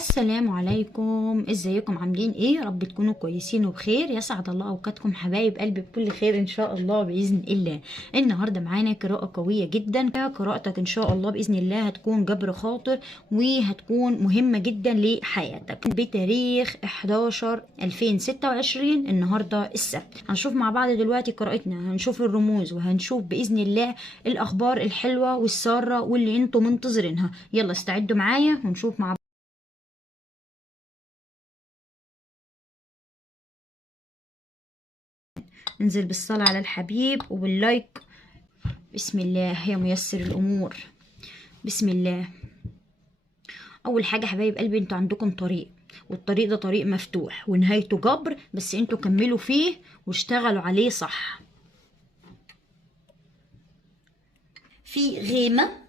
السلام عليكم، ازيكم؟ عاملين ايه؟ يا رب تكونوا كويسين وبخير. يسعد الله اوقاتكم حبايب قلبي بكل خير ان شاء الله باذن الله. النهارده معانا قراءه قويه جدا. قراءتك ان شاء الله باذن الله هتكون جبر خاطر وهتكون مهمه جدا لحياتك. بتاريخ 11/2026 النهارده السبت. هنشوف مع بعض دلوقتي قراءتنا، هنشوف الرموز وهنشوف باذن الله الاخبار الحلوه والساره واللي انتم منتظرينها. يلا استعدوا معايا ونشوف مع انزل بالصلاة على الحبيب وباللايك. بسم الله يا ميسر الأمور. بسم الله. أول حاجة حبايب قلبي، انتوا عندكم طريق، والطريق ده طريق مفتوح ونهايته جبر، بس انتوا كملوا فيه واشتغلوا عليه صح. في غيمة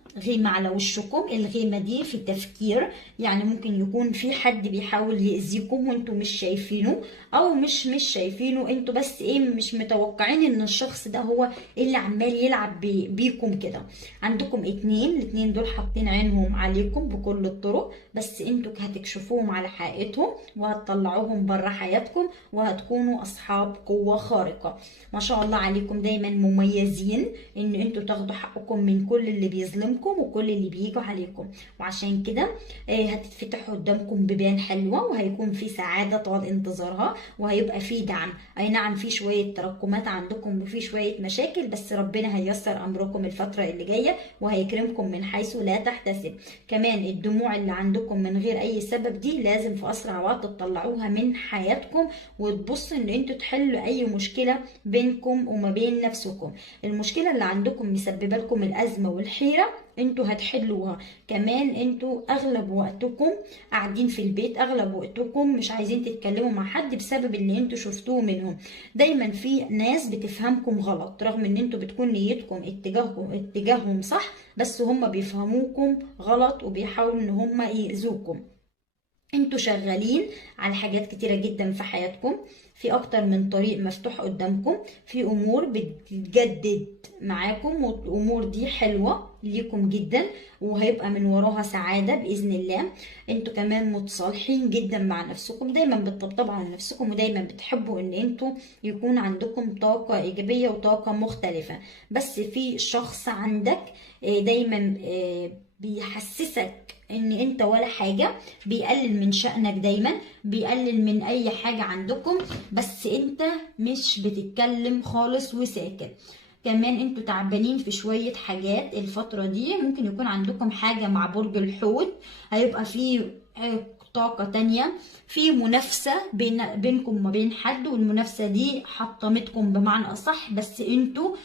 على وشكم. الغيمة دي في تفكير، يعني ممكن يكون في حد بيحاول يأذيكم وانتوا مش شايفينه، او مش شايفينه انتوا، بس ايه، مش متوقعين ان الشخص ده هو اللي عمال يلعب بيكم كده. عندكم الاتنين دول حاطين عينهم عليكم بكل الطرق، بس انتوا هتكشفوهم على حقيقتهم وهتطلعوهم بره حياتكم وهتكونوا اصحاب قوة خارقة. ما شاء الله عليكم، دايما مميزين ان انتوا تاخدوا حقكم من كل اللي بيظلمكم وكل اللي بيجوا عليكم. وعشان كده هتتفتح قدامكم بيبان حلوة، وهيكون في سعادة طال انتظارها، وهيبقى في دعم. اي نعم، في شوية تراكمات عندكم وفي شوية مشاكل، بس ربنا هييسر امركم الفترة اللي جاية وهيكرمكم من حيث لا تحتسب. كمان الدموع اللي عندكم من غير اي سبب دي لازم في اسرع وقت تطلعوها من حياتكم، وتبصوا ان انتوا تحلوا اي مشكلة بينكم وما بين نفسكم. المشكلة اللي عندكم مسببة لكم الازمة والحيرة انتوا هتحلوها. كمان انتوا اغلب وقتكم قاعدين في البيت، اغلب وقتكم مش عايزين تتكلموا مع حد بسبب اللي انتوا شفتوه منهم. دايما في ناس بتفهمكم غلط، رغم ان انتوا بتكون نيتكم اتجاههم صح، بس هم بيفهموكم غلط وبيحاولوا ان هم يأذوكم. انتوا شغالين على حاجات كتيرة جدا في حياتكم، في اكتر من طريق مفتوح قدامكم، في امور بتجدد معاكم، والامور دي حلوة ليكم جدا وهيبقى من وراها سعادة بإذن الله. انتوا كمان متصالحين جدا مع نفسكم، دايما بتطبطبوا على نفسكم، ودايما بتحبوا ان انتوا يكون عندكم طاقة ايجابية وطاقة مختلفة. بس في شخص عندك دايما بيحسسك ان انت ولا حاجة، بيقلل من شأنك، دايما بيقلل من اي حاجة عندكم، بس انت مش بتتكلم خالص وساكت. كمان انتوا تعبانين في شوية حاجات الفترة دي، ممكن يكون عندكم حاجة مع برج الحوت، هيبقى في طاقة تانية، في منافسة بينكم وما بين حد، والمنافسة دي حطمتكم بمعنى أصح، بس انتوا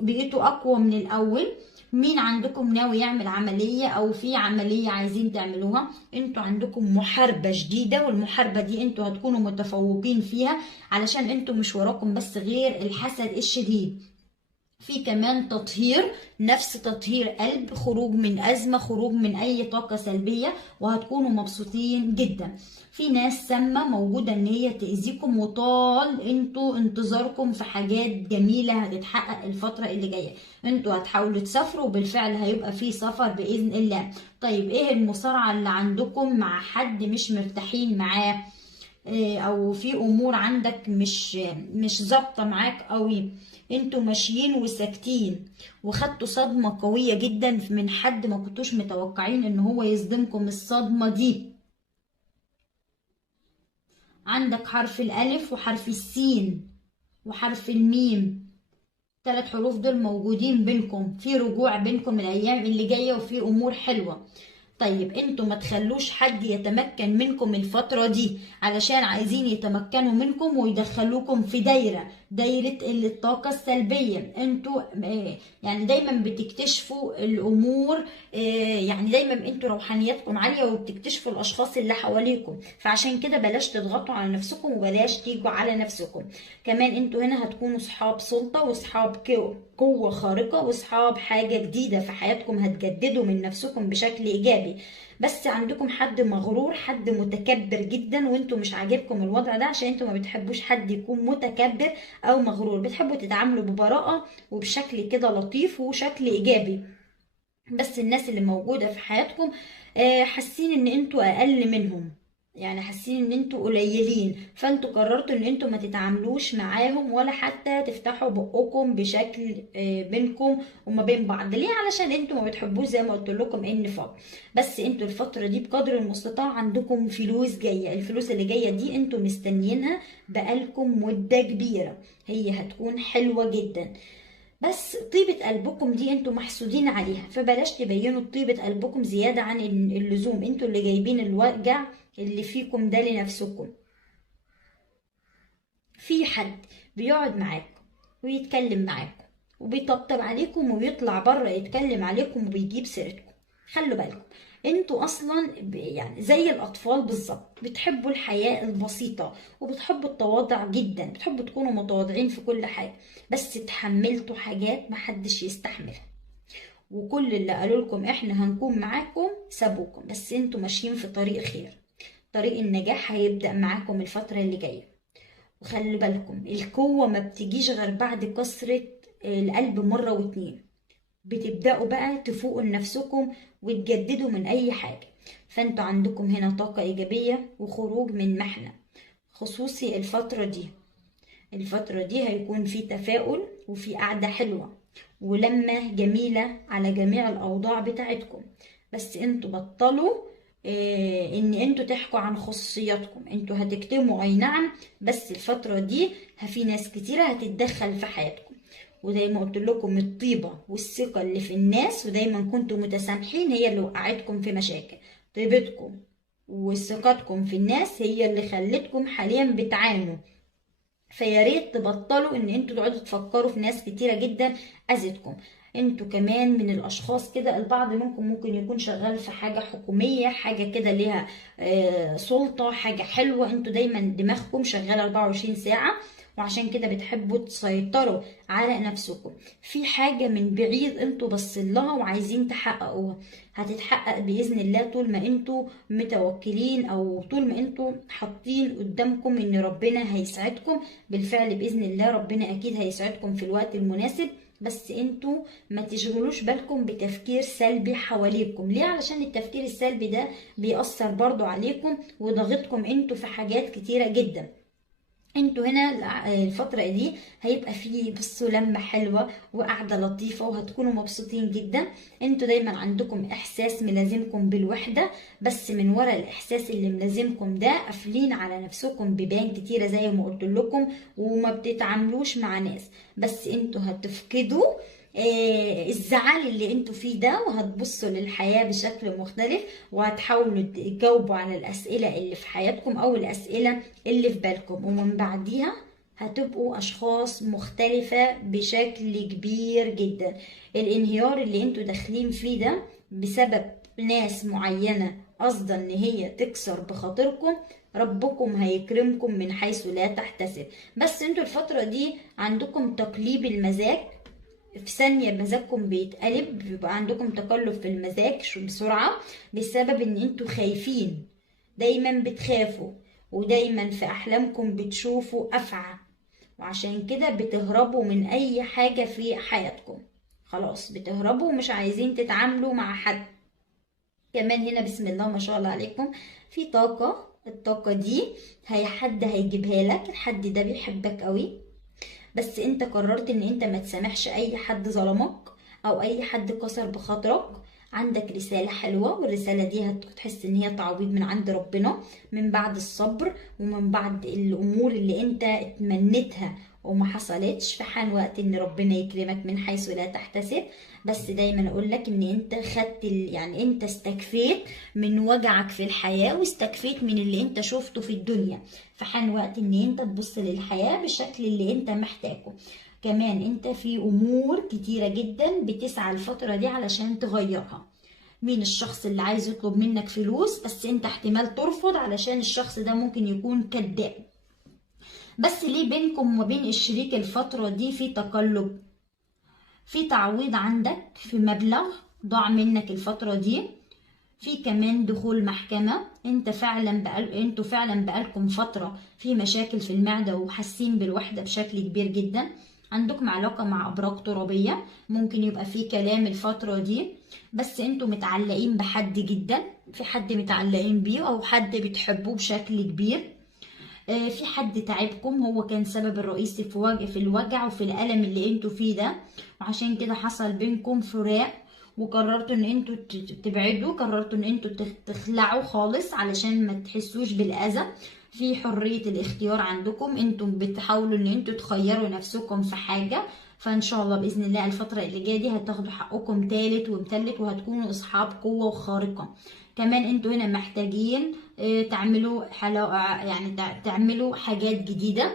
بقيتوا أقوى من الأول. مين عندكم ناوي يعمل عملية او في عملية عايزين تعملوها؟ انتوا عندكم محاربة جديدة، والمحاربة دي انتوا هتكونوا متفوقين فيها، علشان انتوا مش وراكم بس غير الحسد الشديد. في كمان تطهير نفس، تطهير قلب، خروج من أزمة، خروج من أي طاقة سلبية، وهتكونوا مبسوطين جدا. في ناس سامة موجودة ان هي تأذيكم، وطال انتوا انتظاركم في حاجات جميلة هتتحقق الفترة اللي جاية. انتوا هتحاولوا تسافروا، وبالفعل هيبقى في سفر بإذن الله. طيب ايه المصارعة اللي عندكم مع حد مش مرتاحين معاه؟ او في امور عندك مش ظابطه معاك قوي، انتوا ماشيين وساكتين، وخدتوا صدمه قويه جدا من حد ما كنتوش متوقعين ان هو يصدمكم الصدمه دي. عندك حرف الالف وحرف السين وحرف الميم، 3 حروف دول موجودين بينكم، في رجوع بينكم الايام اللي جايه وفي امور حلوه. طيب انتوا ما تخلوش حد يتمكن منكم الفترة دي، علشان عايزين يتمكنوا منكم ويدخلوكم في دايرة الطاقة السلبية. انتوا يعني دايما بتكتشفوا الامور، يعني دايما انتوا روحانياتكم عالية وبتكتشفوا الاشخاص اللي حواليكم، فعشان كده بلاش تضغطوا على نفسكم وبلاش تيجوا على نفسكم. كمان انتوا هنا هتكونوا صحاب سلطة وصحاب قوة خارقة وصحاب حاجة جديدة في حياتكم، هتجددوا من نفسكم بشكل إيجابي. بس عندكم حد مغرور، حد متكبر جدا، وانتوا مش عاجبكم الوضع ده، عشان انتوا ما بتحبوش حد يكون متكبر او مغرور، بتحبوا تتعاملوا ببراءة وبشكل كده لطيف وشكل إيجابي. بس الناس اللي موجودة في حياتكم حاسين ان انتوا اقل منهم، يعني حاسين ان انتوا قليلين، فانتوا قررتوا ان انتوا ما تتعاملوش معاهم ولا حتى تفتحوا بقكم بشكل بينكم وما بين بعض. ليه؟ علشان انتوا ما بتحبوش زي ما قلت لكم النفاق. بس انتوا الفترة دي بقدر المستطاع عندكم فلوس جاية، الفلوس اللي جاية دي انتوا مستنيينها بقالكم مدة كبيرة، هي هتكون حلوة جدا. بس طيبة قلبكم دي انتوا محسودين عليها، فبلاش تبينوا طيبة قلبكم زيادة عن اللزوم. انتوا اللي جايبين الوجع اللي فيكم ده لنفسكم. في حد بيقعد معاكم ويتكلم معاكم وبيطبطب عليكم ويطلع بره يتكلم عليكم وبيجيب سيرتكم. خلوا بالكم، انتوا اصلا يعني زي الاطفال بالظبط، بتحبوا الحياة البسيطة وبتحبوا التواضع جدا، بتحبوا تكونوا متواضعين في كل حاجة، بس تحملتوا حاجات محدش يستحملها، وكل اللي قالوا لكم احنا هنكون معاكم سابوكم. بس انتوا ماشيين في طريق خير، طريق النجاح هيبدأ معاكم الفترة اللي جاية. وخلي بالكم، القوة ما بتجيش غير بعد كسرة القلب مرة واتنين، بتبدأوا بقى تفوقوا لنفسكم وتجددوا من أي حاجة. فانتوا عندكم هنا طاقة إيجابية وخروج من محنة، خصوصي الفترة دي هيكون في تفاؤل وفي قعدة حلوة ولمة جميلة على جميع الأوضاع بتاعتكم. بس انتوا بطلوا ان انتوا تحكوا عن خصوصياتكم، انتوا هتكتموا اي نعم، بس الفترة دي في ناس كتيرة هتتدخل في حياتكم. وزي ما قلت لكم، الطيبة والثقة اللي في الناس ودايما كنتوا متسامحين هي اللي وقعتكم في مشاكل. طيبتكم وثقتكم في الناس هي اللي خلتكم حاليا بتعانوا. فيا ريت تبطلوا ان انتوا تقعدوا تفكروا في ناس كتيره جدا اذتكم. انتوا كمان من الاشخاص كده، البعض منكم ممكن يكون شغال في حاجه حكوميه، حاجه كده ليها سلطه، حاجه حلوه، انتوا دايما دماغكم شغاله 24 ساعه، وعشان كده بتحبوا تسيطروا على نفسكم. في حاجه من بعيد انتوا باصين لها وعايزين تحققوها، هتتحقق باذن الله طول ما انتوا متوكلين، او طول ما انتوا حاطين قدامكم ان ربنا هيسعدكم. بالفعل باذن الله ربنا اكيد هيسعدكم في الوقت المناسب. بس انتوا ما تشغلوش بالكم بتفكير سلبي حواليكم. ليه؟ علشان التفكير السلبي ده بيأثر برضو عليكم وضغطكم انتوا في حاجات كتيرة جدا. انتوا هنا الفترة دي هيبقى فيه بصوا لمة حلوة وقعدة لطيفة وهتكونوا مبسوطين جدا. انتوا دايما عندكم احساس ملازمكم بالوحدة، بس من ورا الاحساس اللي ملازمكم ده قافلين على نفسكم بيبان كتيرة زي ما قلت لكم، وما بتتعاملوش مع ناس. بس انتوا هتفقدوا الزعل اللي انتوا فيه ده، وهتبصوا للحياة بشكل مختلف، وهتحاولوا تجاوبوا على الأسئلة اللي في حياتكم أو الأسئلة اللي في بالكم، ومن بعديها هتبقوا أشخاص مختلفة بشكل كبير جدا. الانهيار اللي انتوا داخلين فيه ده بسبب ناس معينة قصدا ان هي تكسر بخاطركم، ربكم هيكرمكم من حيث لا تحتسب. بس انتوا الفترة دي عندكم تقليب المزاج، في ثانية مزاجكم بيتقلب، بيبقى عندكم تقلب في المزاج بسرعة بسبب ان انتوا خايفين، دايما بتخافوا، ودايما في احلامكم بتشوفوا افعى، وعشان كده بتهربوا من اي حاجة في حياتكم. خلاص بتهربوا ومش عايزين تتعاملوا مع حد. كمان هنا بسم الله ما شاء الله عليكم في طاقة، الطاقة دي حد هيجيبها لك، الحد ده بيحبك قوي، بس انت قررت ان انت ما تسامحش اي حد ظلمك او اي حد كسر بخاطرك. عندك رسالة حلوة، والرسالة دي هتحس ان هي تعويض من عند ربنا، من بعد الصبر ومن بعد الامور اللي انت اتمنيتها وما حصلتش، فحان وقت ان ربنا يكرمك من حيث لا تحتسب. بس دايما اقول لك ان انت خدت يعني انت استكفيت من وجعك في الحياة، واستكفيت من اللي انت شفته في الدنيا، فحان وقت ان انت تبص للحياة بالشكل اللي انت محتاجه. كمان انت في امور كتيرة جدا بتسعى الفترة دي علشان تغيرها. مين الشخص اللي عايز يطلب منك فلوس بس انت احتمال ترفض علشان الشخص ده ممكن يكون كذاب. بس ليه بينكم وبين الشريك الفترة دي في تقلب، في تعويض عندك في مبلغ ضاع منك الفترة دي، في كمان دخول محكمة. انتوا فعلا بقالكم فترة في مشاكل في المعدة وحاسين بالوحدة بشكل كبير جدا، عندكم علاقة مع ابراج ترابية، ممكن يبقى في كلام الفترة دي، بس انتوا متعلقين بحد جدا، في حد متعلقين بيه او حد بتحبوه بشكل كبير. في حد تعبكم، هو كان سبب الرئيسي في الوجع وفي الألم اللي انتوا فيه ده، وعشان كده حصل بينكم فراق، وقررتوا ان انتوا تبعدوا، قررتوا ان انتوا تخلعوا خالص علشان ما تحسوش بالأذى. في حرية الاختيار عندكم، انتوا بتحاولوا ان انتوا تخيروا نفسكم في حاجة، فان شاء الله باذن الله الفتره اللي جايه دي هتاخدوا حقكم تالت ومتلت، وهتكونوا اصحاب قوه وخارقه. كمان انتوا هنا محتاجين تعملوا يعني تعملوا حاجات جديده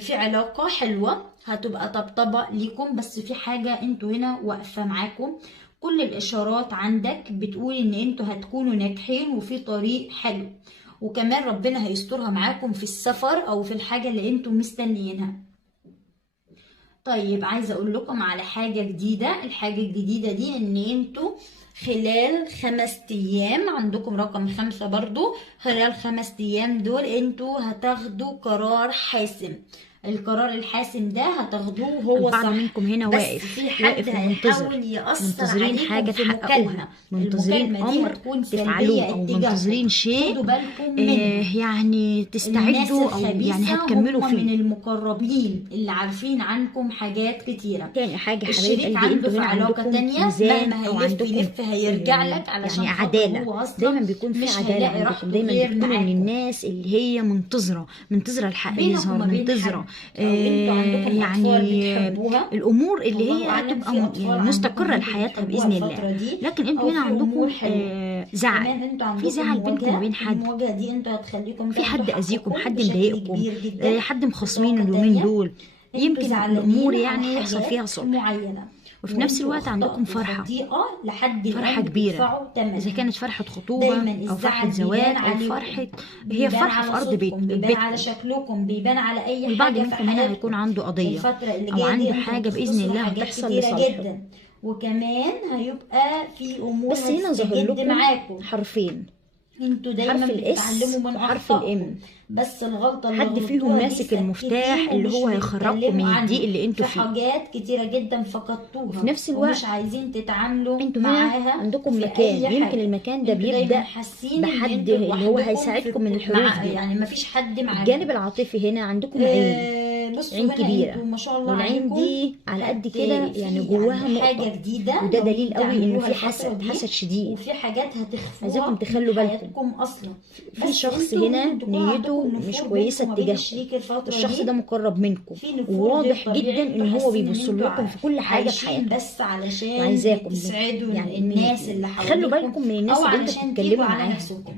في علاقه حلوه هتبقى طبطبه ليكم، بس في حاجه انتوا هنا واقفه معاكم. كل الاشارات عندك بتقول ان انتوا هتكونوا ناجحين وفي طريق حلو، وكمان ربنا هيسترها معاكم في السفر او في الحاجه اللي انتوا مستنيينها. طيب عايزه اقول لكم على حاجه جديده، الحاجه الجديده دي ان انتوا خلال 5 ايام، عندكم رقم 5 برضو، خلال 5 ايام دول انتوا هتاخدوا قرار حاسم. القرار الحاسم ده هتاخدوه هو البعض صح، منكم هنا بس واقف في حد هيحاول يأثر منتظرين عليكم حاجة في تحققوها، مكالمة، منتظرين المكالمة دي أمر هتكون تفعلوه، سلبية أو اتجاهكم، منتظرين شيء خدوا بالكم منه. يعني الناس تستعدوا أو يعني الخبيثة هتكملوا هم من فيه. المقربين اللي عارفين عنكم حاجات كتيرة. تاني حاجة حبايب الشريك قلبي، عنده انتوا في هنا علاقة عندكم تانية ميزان مهما أو هيلف عندكم يلف هيرجع لك، علشان يعني خاطر عدالة. هو أصلا دايما بيكون في مش عدالة هيلاقي عندكم، راحته دايما غير بتكونوا من معاكم. الناس اللي هي منتظرة الحق بينكم يظهر، وما بين منتظرة حد، أو انتوا عندكم أطفال بتحبوها، الأمور اللي الله هي أعلم هتبقى في أطفال يعني عندكم مستقرة انتوا لحياتها بتحبوها بإذن الفترة الله. دي، لكن انتوا أو هنا في عندكم أمور حلوة. زعل، كمان انتوا في عندكم زعل بينكم وبين حد، المواجهة دي انتوا هتخليكم في حد تاخدوا أذيكم، حقكم حد بشكل مضايقكم، كبير جدا. حد مخصمين بطاقة اليومين تانية، دول، انتوا يمكن زعلانين الأمور على يعني يحصل حاجات فيها صلح، معينة، وفي نفس وانتوا الوقت عندكم أخطأتوا فرحة، خطيئة لحد فرحة الآن كبيرة، بتدفعوا ثمنها. إذا كانت فرحة خطوبة دايما أو فرحة الزعل زواج بيبان أو عليكم، فرحة، هي بيبان فرحة على في أرض صوتكم، بيبان بيتكم. على شكلكم، بيبان على أي والبعض حاجة في منكم هنا حياتكم. هيكون عنده قضية الفترة اللي أو جاية دي عنده انتوا حاجة بإذن هتختصروا الله حاجات هتحصل كتيرة لصالحه. جدا، وكمان هيبقى في أمور بس هنا ظهر هتستجد لكم معاكم. حرفين، انتوا دايما حرف الاس بتتعلموا من وحرف أخطائكم، الام. بس الغلطة اللي حد فيهم غلطوها دي ماسك المفتاح سكتين اللي ومش هو هيخرجكم بيتكلموا من عنه. الضيق اللي انتوا في فيه. حاجات كتيرة جدا فقدتوها، وفي نفس الوقت ومش عايزين تتعاملوا انتوا هنا معاها عندكم في مكان، أي يمكن حاجة. المكان ده انتوا دايما بيبدأ حاسين ان بحد انتوا اللي هو لوحدكم هيساعدكم من في الحروف دي. يعني مفيش حد معاكم. الجانب العاطفي هنا عندكم عين، بصوا عين هنا كبيرة، انتوا ما شاء الله والعين عليكم دي على قد كده في يعني جواها حاجة نقطة، جديدة، وده دليل قوي انه تعملوها في الفترة دي، حسد شديد. وفي حاجات هتخفوها عايزاكم تخلوا من بالكم. حياتكم اصلا. في بس شخص انتوا هنا ممكن تكون نيته عندكم مش نفور كويسة بينكم وما بين اتجاهكم، الشريك الفترة الشخص دي. ده مقرب منكم، في نفور وواضح غير طبيعي، جدا ان انتوا هو حاسين بيبص ان لكم في كل حاجة في عايشين حياتكم، بس علشان وعايزاكم تسعدوا يعني الناس اللي حواليكم، خلوا بالكم من الناس او اللي انتوا علشان بتتكلموا تيجوا على معاها، نفسكم،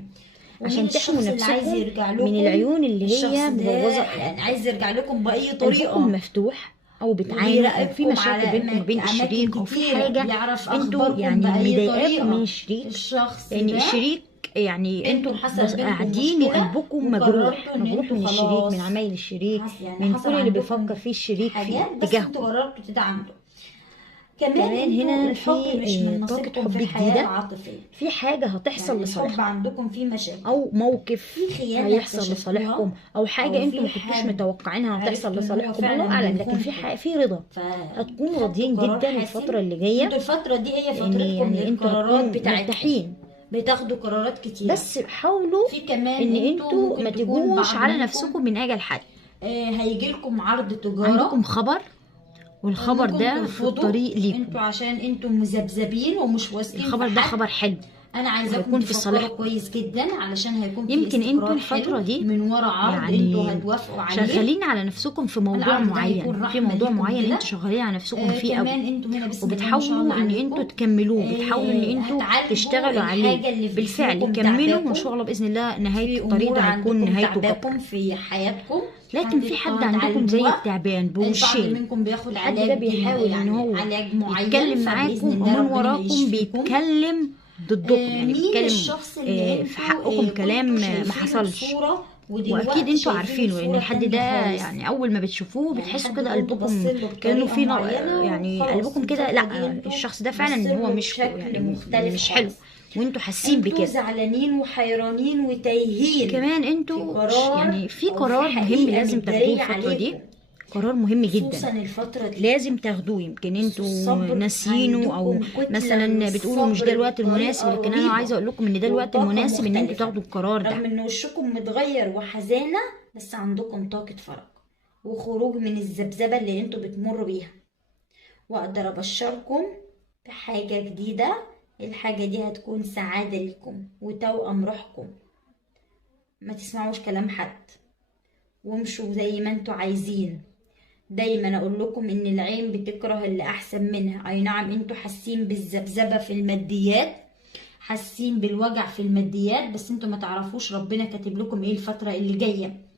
عشان تحموا الشخص اللي عايز نفسكم يرجع لكم من العيون اللي الشخص هي ده مبوظة يعني عايز يرجع لكم بأي قلبكم طريقة، مفتوح او بتعانوا او في ويراقبكم مشاكل على بينكم وبين أماكن الشريك، او في كتيرة، حاجه بيعرف انتوا أخباركم يعني بأي مضايقاكم طريقة. من الشريك، الشخص لان ده الشريك يعني انتوا انتوا حصل بينكم قاعدين مشكلة وقلبكم مجروح وقررتوا ان انتوا من الشريك، خلاص من عمايل الشريك، يعني من حصل كل اللي عندكم بيفكر فيه الشريك في حاجات، بس اتجاهكم. انتوا قررتوا تتعاملوا. كمان كمان هنا الحب في مش من طاقة نصيبكم حب في الحياة جديدة، العاطفية، في حاجة هتحصل يعني لصالحكم، الحب عندكم فيه مشاكل او موقف في خيانة هيحصل اكتشفتوها، لصالحكم، او حاجه أو انتوا في ما كنتوش حد متوقعينها عرفتوا هتحصل إن هو لصالحكم، فعلا الله اعلم، لكن بيخونكم. في رضا، هتكونوا راضيين جدا الفتره اللي جايه، انتوا الفترة دي هي لان فترتكم يعني انتوا للقرارات هتكونوا بتاعتكم، مرتاحين، بتاخدوا قرارات كتير، بس حاولوا في كمان ان انتوا ممكن ما تكون تجوش بعض على منكم نفسكم من اجل حد. هيجيلكم عرض تجارة، عندكم خبر، والخبر ممكن ده في ترفضوا الطريق ليكم، انتوا عشان انتوا مذبذبين ومش واثقين الخبر في ده حد. خبر حلو، انا عايزاكم هيكون في تفكروا صالحكم. كويس جدا، علشان هيكون في يمكن انتوا استقرار الفترة حلو دي من ورا عرض يعني انتوا هتوافقوا عليه. شغالين على نفسكم في موضوع العرض ده معين، هيكون في رحمة موضوع ليكم معين كده. انتوا شغالين على نفسكم فيه قوي، كمان انتوا هنا بسم الله ما شاء وبتحاولوا الله ان عليكم. انتوا تكملوه، بتحاولوا ان انتوا هتعالجوا تشتغلوا الحاجة عليه اللي في بالفعل، جسمكم كملوا تعباكم. وان شاء الله باذن الله نهايه في الطريق امور ده هيكون عندكم نهايته جبر. تعباكم في حياتكم، لكن في حد عندكم زي التعبان البعض بوشين، منكم بياخد الحد علاج ده بيحاول ان يعني هو علاج معين يتكلم فبإذن معاكم الله ومن ربنا وراكم هيشفيكم. بيتكلم ضدكم، يعني مين بيتكلم الشخص اللي في حقكم كلام ما حصلش، واكيد انتوا عارفينه، لان الحد ده يعني اول ما بتشوفوه بتحسوا كده قلبكم كانه في يعني قلبكم كده لا الشخص ده فعلا ان هو مش يعني مش حلو، وانتوا حاسين بكده، زعلانين وحيرانين وتايهين. كمان انتوا يعني في قرار مهم لازم تاخدوه الفتره دي، قرار مهم جدا خصوصا الفترة دي لازم تاخدوه. يمكن انتوا ناسيينه او مثلا بتقولوا مش ده الوقت المناسب، لكن انا عايزه اقول لكم ان ده الوقت المناسب ان انتوا تاخدوا القرار ده. رغم ان وشكم متغير وحزانه، بس عندكم طاقه فرج وخروج من الذبذبه اللي انتوا بتمروا بيها. واقدر ابشركم بحاجه جديده، الحاجه دي هتكون سعاده لكم وتوأم روحكم. ما تسمعوش كلام حد وامشوا زي ما انتوا عايزين. دايما اقول لكم ان العين بتكره اللي احسن منها. اي نعم انتوا حاسين بالذبذبه في الماديات، حاسين بالوجع في الماديات، بس انتوا ما تعرفوش ربنا كاتب لكم ايه الفتره اللي جايه.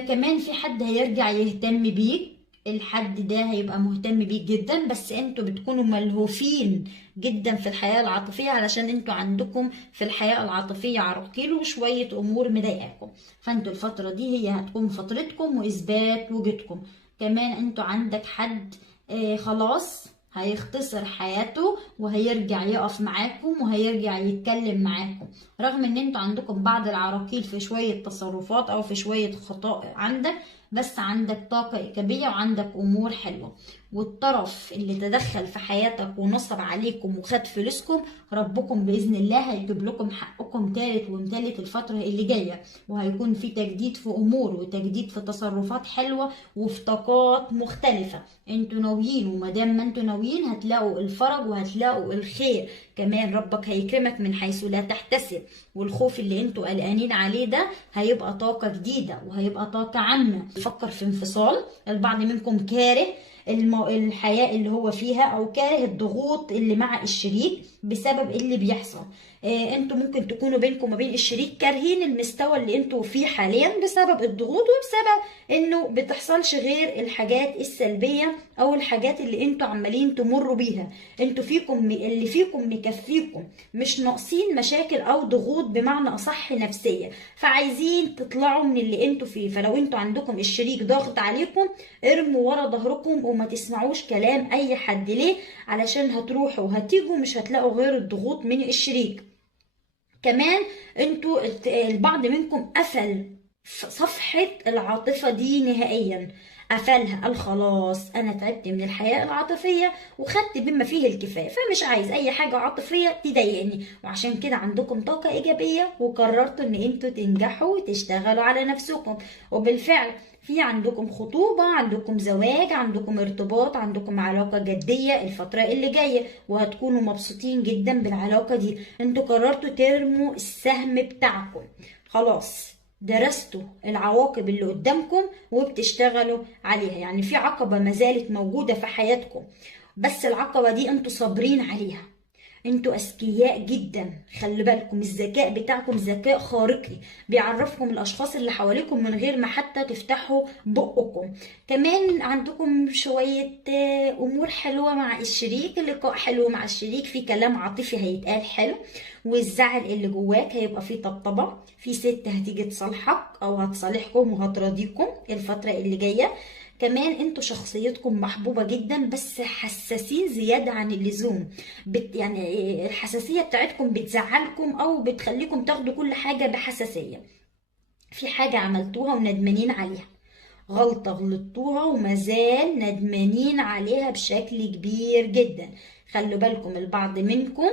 كمان في حد هيرجع يهتم بيك، الحد ده هيبقى مهتم بيك جدا، بس انتوا بتكونوا ملهوفين جدا في الحياة العاطفية، علشان انتوا عندكم في الحياة العاطفية عراقيل وشوية امور مضايقاكم. فانتوا الفترة دي هي هتكون فترتكم واثبات وجودكم. كمان انتوا عندك حد خلاص هيختصر حياته وهيرجع يقف معاكم وهيرجع يتكلم معاكم، رغم ان انتوا عندكم بعض العراقيل في شوية تصرفات او في شوية خطأ عندك، بس عندك طاقة إيجابية وعندك أمور حلوة. والطرف اللي تدخل في حياتك ونصب عليكم وخد فلوسكم، ربكم بإذن الله هيجيب لكم حقكم تالت ومتالت الفترة اللي جاية، وهيكون في تجديد في أمور وتجديد في تصرفات حلوة وفي طاقات مختلفة. انتوا ناويين، ومادام ما انتوا ناويين هتلاقوا الفرج وهتلاقوا الخير. كمان ربك هيكرمك من حيث لا تحتسب، والخوف اللي انتوا قلقانين عليه ده هيبقى طاقة جديدة وهيبقى طاقة عامة. فكر في انفصال. البعض منكم كاره الحياة اللي هو فيها او كاره الضغوط اللي مع الشريك بسبب اللي بيحصل. انتوا ممكن تكونوا بينكم وبين الشريك كارهين المستوى اللي انتوا فيه حاليا بسبب الضغوط، وبسبب انه بتحصلش غير الحاجات السلبية او الحاجات اللي انتوا عمالين تمروا بيها. انتوا فيكم اللي فيكم مكفيكم، مش ناقصين مشاكل او ضغوط بمعنى اصح نفسية، فعايزين تطلعوا من اللي انتوا فيه. فلو انتوا عندكم الشريك ضاغط عليكم، ارموا ورا ظهركم وما تسمعوش كلام اي حد. ليه؟ علشان هتروحوا وهتيجوا مش هتلاقوا غير الضغوط من الشريك. كمان انتوا البعض منكم قفل صفحة العاطفة دي نهائيا، قفلها، قال خلاص انا تعبت من الحياة العاطفية وخدت بما فيه الكفاية، فمش عايز اي حاجة عاطفية تضايقني. وعشان كده عندكم طاقة ايجابية وقررتوا ان انتوا تنجحوا وتشتغلوا على نفسكم. وبالفعل في عندكم خطوبة، عندكم زواج، عندكم ارتباط، عندكم علاقة جدية الفترة اللي جاية، وهتكونوا مبسوطين جدا بالعلاقة دي. انتوا قررتوا ترموا السهم بتاعكم، خلاص درستوا العواقب اللي قدامكم وبتشتغلوا عليها. يعني في عقبة ما زالت موجودة في حياتكم، بس العقبة دي انتوا صابرين عليها. انتوا اذكياء جدا، خلي بالكم الذكاء بتاعكم ذكاء خارقي بيعرفكم الاشخاص اللي حواليكم من غير ما حتى تفتحوا بقكم. كمان عندكم شوية امور حلوة مع الشريك، لقاء حلو مع الشريك، في كلام عاطفي هيتقال حلو، والزعل اللي جواك هيبقى فيه طبطبة، في ست هتيجي تصالحك او هتصالحكم وهتراضيكم الفترة اللي جاية. كمان انتوا شخصيتكم محبوبة جدا، بس حساسين زيادة عن اللزوم. يعني الحساسية بتاعتكم بتزعلكم او بتخليكم تاخدوا كل حاجة بحساسية. في حاجة عملتوها وندمانين عليها، غلطة غلطتوها ومازال ندمانين عليها بشكل كبير جدا. خلوا بالكم البعض منكم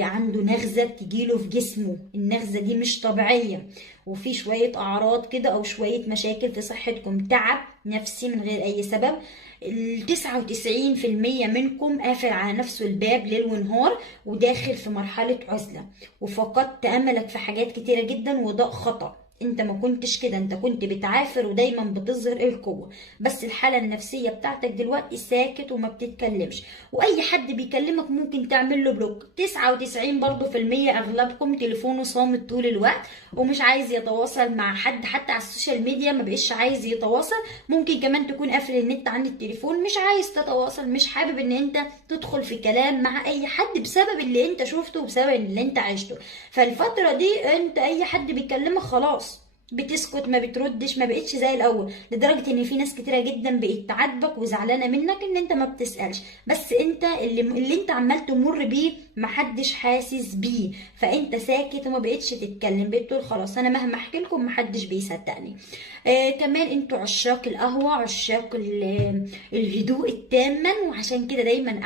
عنده نغزة بتجيله في جسمه، النغزة دي مش طبيعية، وفي شوية أعراض كده أو شوية مشاكل في صحتكم، تعب نفسي من غير أي سبب. 99% منكم قافل على نفسه الباب ليل ونهار وداخل في مرحلة عزلة، وفقدت أملك في حاجات كتيرة جدا، وده خطأ. انت ما كنتش كده، انت كنت بتعافر ودايما بتظهر القوة، بس الحالة النفسية بتاعتك دلوقتي ساكت وما بتتكلمش، واي حد بيكلمك ممكن تعمل له بلوك. 99 برضو في المية اغلبكم تليفونه صامت طول الوقت ومش عايز يتواصل مع حد، حتى على السوشيال ميديا ما بقيش عايز يتواصل. ممكن كمان تكون قافل النت عن التليفون، مش عايز تتواصل، مش حابب ان انت تدخل في كلام مع اي حد بسبب اللي انت شفته وبسبب اللي انت عشته. فالفترة دي انت اي حد بيكلمك خلاص بتسكت، ما بتردش، ما بقتش زي الاول، لدرجه ان في ناس كتيره جدا بقت تعاتبك وزعلانه منك ان انت ما بتسالش. بس انت اللي انت عمال تمر بيه محدش حاسس بيه، فانت ساكت وما بقتش تتكلم، بقيت تقول خلاص انا مهما احكي لكم محدش بيصدقني. كمان انتوا عشاق القهوه، عشاق الهدوء التاما، وعشان كده دايما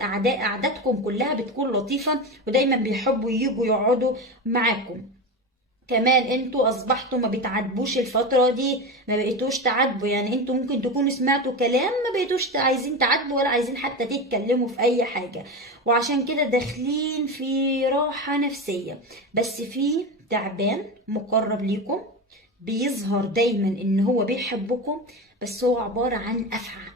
قعداتكم كلها بتكون لطيفه، ودايما بيحبوا يجوا يقعدوا معاكم. كمان انتوا اصبحتوا ما بتعاتبوش الفترة دي، ما بقيتوش تعاتبوا، يعني انتوا ممكن تكونوا سمعتوا كلام ما بقيتوش عايزين تعاتبوا ولا عايزين حتى تتكلموا في اي حاجة، وعشان كده داخلين في راحة نفسية. بس في تعبان مقرب ليكم بيظهر دايما ان هو بيحبكم، بس هو عبارة عن افعى،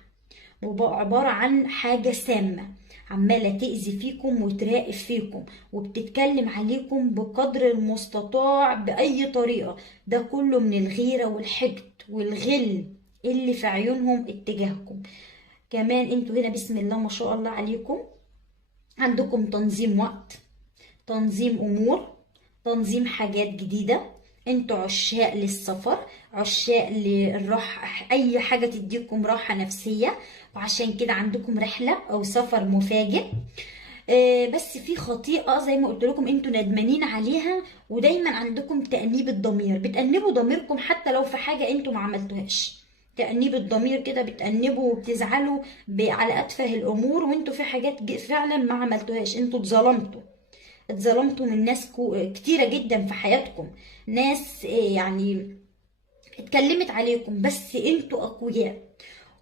وعبارة عن حاجة سامة عمالة تأذي فيكم وتراقب فيكم وبتتكلم عليكم بقدر المستطاع بأي طريقة. ده كله من الغيرة والحقد والغل اللي في عيونهم اتجاهكم. كمان انتوا هنا بسم الله ما شاء الله عليكم عندكم تنظيم وقت، تنظيم أمور، تنظيم حاجات جديدة. انتوا عشاق للسفر، عشاق للراحة، اي حاجة تديكم راحة نفسية، وعشان كده عندكم رحلة او سفر مفاجئ. بس في خطيئة زي ما قلت لكم انتوا ندمانين عليها، ودايما عندكم تأنيب الضمير، بتأنبوا ضميركم حتى لو في حاجة انتوا ما عملتوهاش. تأنيب الضمير كده بتأنبوا وبتزعلوا على أتفه الأمور، وانتوا في حاجات فعلا ما عملتوهاش. انتوا اتظلمتوا من ناس كتيرة جدا في حياتكم، ناس يعني اتكلمت عليكم، بس انتوا أقوياء،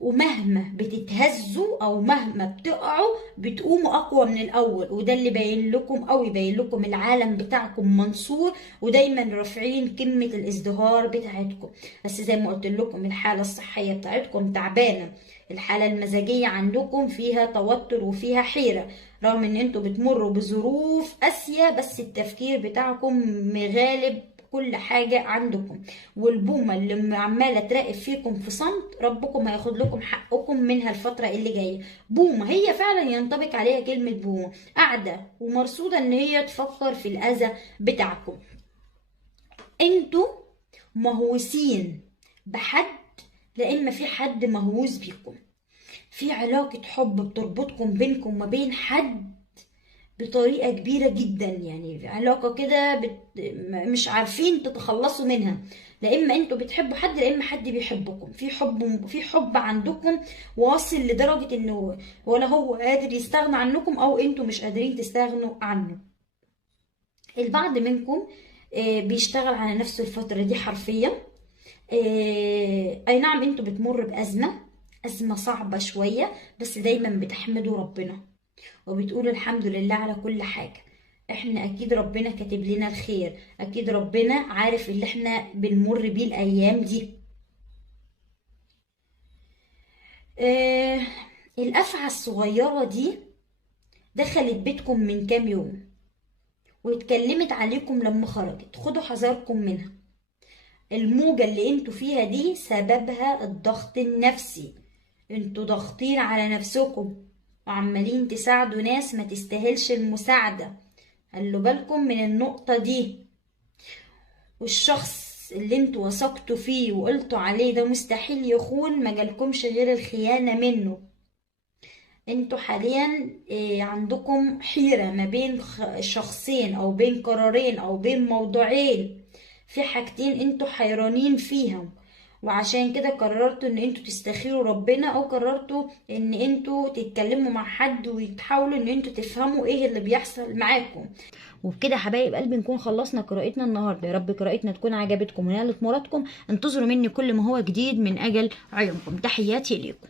ومهما بتتهزوا او مهما بتقعوا بتقوموا اقوى من الاول، وده اللي باين لكم قوي، باين لكم العالم بتاعكم منصور، ودايما رافعين كلمة الازدهار بتاعتكم. بس زي ما قلت لكم الحالة الصحية بتاعتكم تعبانة، الحالة المزاجية عندكم فيها توتر وفيها حيرة، رغم ان انتوا بتمروا بظروف قاسية، بس التفكير بتاعكم مغالب كل حاجة عندكم. والبومة اللي عمالة تراقب فيكم في صمت، ربكم هياخد لكم حقكم منها الفترة اللي جاية. بومة هي فعلا ينطبق عليها كلمة بومة، قاعدة ومرصودة ان هي تفكر في الأذى بتاعكم. انتوا مهووسين بحد، لإما في حد مهووس بيكم، في علاقة حب بتربطكم بينكم وما بين حد بطريقة كبيرة جدا، يعني علاقة كده مش عارفين تتخلصوا منها، لا اما انتوا بتحبوا حد لا اما حد بيحبكم، في حب عندكم واصل لدرجة انه ولا هو قادر يستغنى عنكم او انتوا مش قادرين تستغنوا عنه. البعض منكم بيشتغل على نفسه الفترة دي حرفيا. اي نعم انتوا بتمر بأزمة صعبة شوية، بس دايما بتحمدوا ربنا وبتقول الحمد لله على كل حاجة. احنا اكيد ربنا كاتب لنا الخير، اكيد ربنا عارف اللي احنا بنمر بيه الايام دي. الافعى الصغيرة دي دخلت بيتكم من كام يوم واتكلمت عليكم لما خرجت، خدوا حذركم منها. الموجة اللي انتوا فيها دي سببها الضغط النفسي، انتوا ضاغطين على نفسكم وعمالين تساعدوا ناس ما تستاهلش المساعدة، خلوا بالكم من النقطة دي. والشخص اللي انتوا وثقتوا فيه وقلتوا عليه ده مستحيل يخون، ما جالكمش غير الخيانة منه. انتوا حاليا عندكم حيرة ما بين شخصين او بين قرارين او بين موضوعين، في حاجتين انتوا حيرانين فيهم، وعشان كده قررتوا ان انتوا تستخيروا ربنا، او قررتوا ان انتوا تتكلموا مع حد وتحاولوا ان انتوا تفهموا ايه اللي بيحصل معاكم. وبكده حبايب قلبي نكون خلصنا قراءتنا النهارده. يا رب قراءتنا تكون عجبتكم ونالت مرادكم. انتظروا مني كل ما هو جديد من اجل عيونكم. تحياتي ليكم.